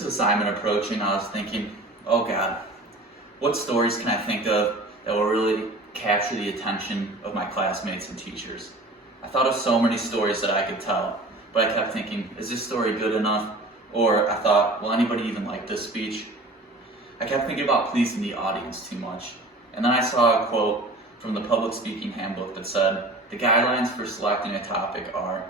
this assignment approaching, I was thinking, oh God, what stories can I think of that will really capture the attention of my classmates and teachers? I thought of so many stories that I could tell, but I kept thinking, is this story good enough? Or I thought, will anybody even like this speech? I kept thinking about pleasing the audience too much. And then I saw a quote from the public speaking handbook that said, the guidelines for selecting a topic are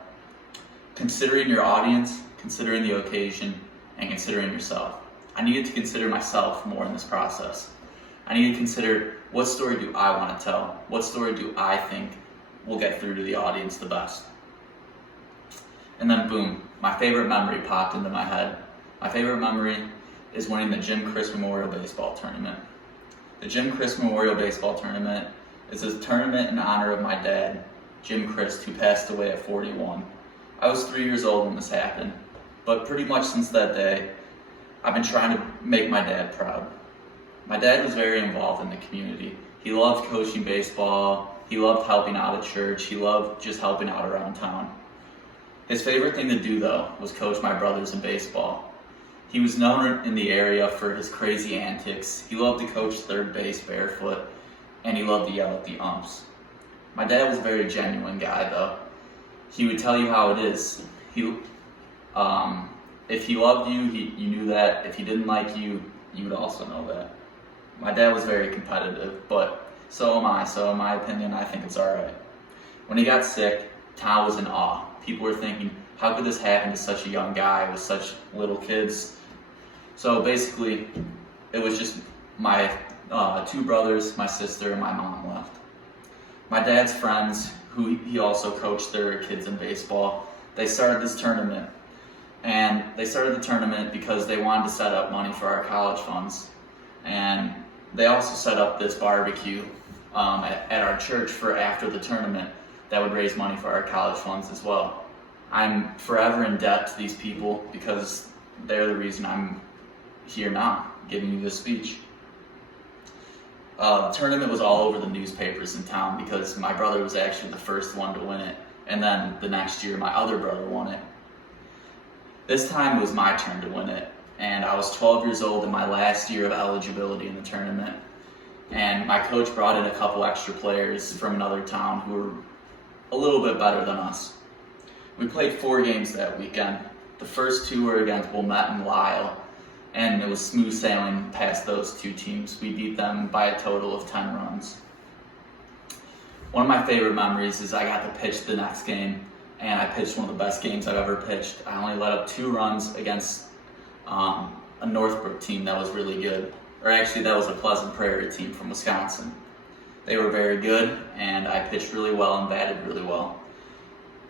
considering your audience, considering the occasion, and considering yourself. I needed to consider myself more in this process. I needed to consider, what story do I want to tell? What story do I think will get through to the audience the best? And then boom, my favorite memory popped into my head. My favorite memory is winning the Jim Christ Memorial Baseball Tournament. The Jim Christ Memorial Baseball Tournament is a tournament in honor of my dad, Jim Christ, who passed away at 41. I was 3 years old when this happened, but pretty much since that day, I've been trying to make my dad proud. My dad was very involved in the community. He loved coaching baseball, he loved helping out at church, he loved just helping out around town. His favorite thing to do, though, was coach my brothers in baseball. He was known in the area for his crazy antics. He loved to coach third base barefoot, and he loved to yell at the umps. My dad was a very genuine guy, though. He would tell you how it is. If he loved you, you knew that. If he didn't like you, you would also know that. My dad was very competitive, but so am I. So in my opinion, I think it's all right. When he got sick, town was in awe. People were thinking, how could this happen to such a young guy with such little kids? So basically, it was just my two brothers, my sister, and my mom left. My dad's friends, who he also coached their kids in baseball, they started this tournament. And they started the tournament because they wanted to set up money for our college funds. And they also set up this barbecue at our church for after the tournament that would raise money for our college funds as well. I'm forever in debt to these people because they're the reason I'm here now, giving you this speech. The tournament was all over the newspapers in town because my brother was actually the first one to win it. And then the next year, my other brother won it. This time it was my turn to win it. And I was 12 years old in my last year of eligibility in the tournament. And my coach brought in a couple extra players from another town who were a little bit better than us. We played 4 games that weekend. The first 2 were against Wilmette and Lyle, and it was smooth sailing past those 2 teams. We beat them by a total of 10 runs. One of my favorite memories is I got to pitch the next game, and I pitched one of the best games I've ever pitched. I only let up 2 runs against a Northbrook team that was really good. Or actually, that was a Pleasant Prairie team from Wisconsin. They were very good, and I pitched really well and batted really well.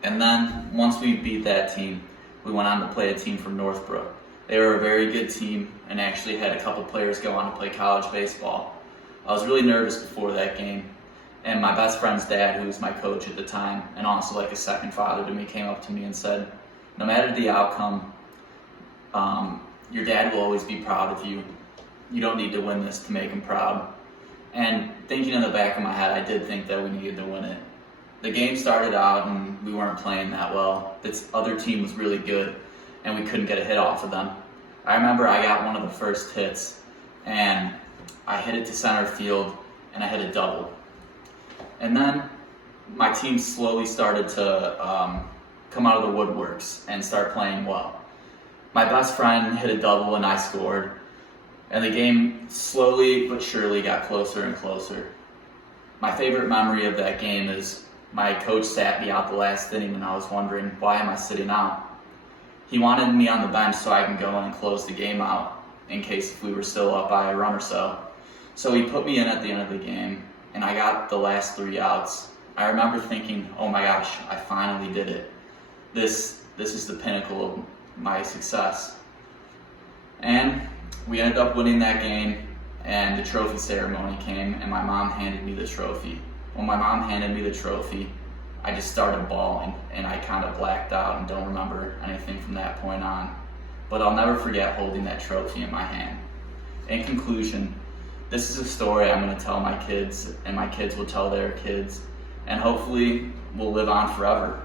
And then, once we beat that team, we went on to play a team from Northbrook. They were a very good team and actually had a couple players go on to play college baseball. I was really nervous before that game, and my best friend's dad, who was my coach at the time, and also like a second father to me, came up to me and said, no matter the outcome, your dad will always be proud of you. You don't need to win this to make him proud. And thinking in the back of my head, I did think that we needed to win it. The game started out and we weren't playing that well. This other team was really good and we couldn't get a hit off of them. I remember I got one of the first hits and I hit it to center field and I hit a double. And then my team slowly started to come out of the woodworks and start playing well. My best friend hit a double and I scored. And the game slowly but surely got closer and closer. My favorite memory of that game is my coach sat me out the last inning and I was wondering, why am I sitting out? He wanted me on the bench so I can go in and close the game out in case if we were still up by a run or so. So he put me in at the end of the game and I got the last 3 outs. I remember thinking, oh my gosh, I finally did it. This is the pinnacle of my success. And we ended up winning that game, and the trophy ceremony came, and my mom handed me the trophy. When my mom handed me the trophy, I just started bawling, and I kind of blacked out and don't remember anything from that point on. But I'll never forget holding that trophy in my hand. In conclusion, this is a story I'm going to tell my kids, and my kids will tell their kids, and hopefully will live on forever.